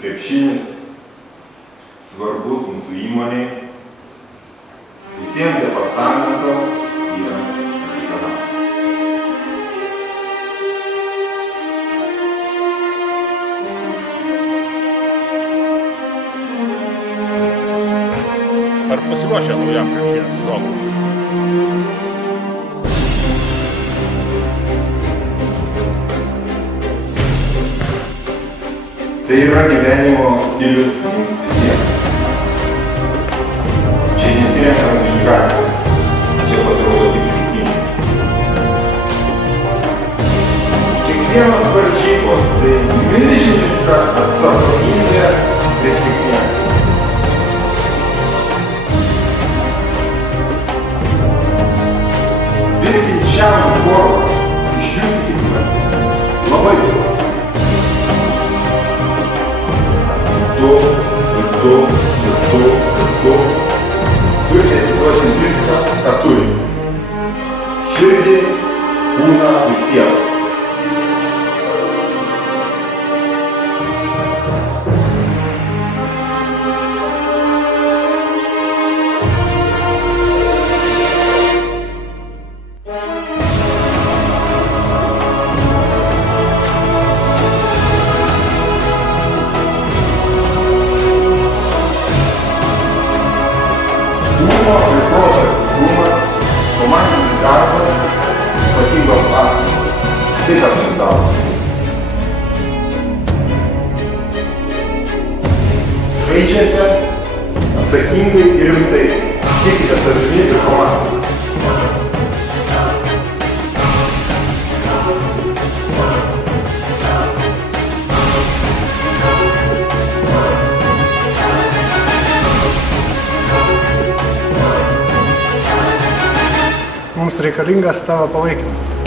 Krepšinis svarbus mūsų įmonei, visiems departamentam skiriant kiekvienam. Ar pasiruošę naujam krepšinio sezonui? Tai yra gyvenimo stilius mums visiems. Čia nesirenkam iš gatvės, čia pasirodo tik rinkimai. Kiekvienos varžybos tai milžiniška atsakomybė prieš kiekvieną. Dirbti šiam formą iš jūsų tikimasi labai daug. Turite atiduoti viską, ką turite. Širdį, kūną ir sielą. Kūno ir proto aktyvumas, komandinis darbas, ypatingos pastangos. Tai kas mums daro. Žaidžiate atsakingai ir rimtai. Tikite savimi ir komandai. Mums reikalingas tavo palaikymas.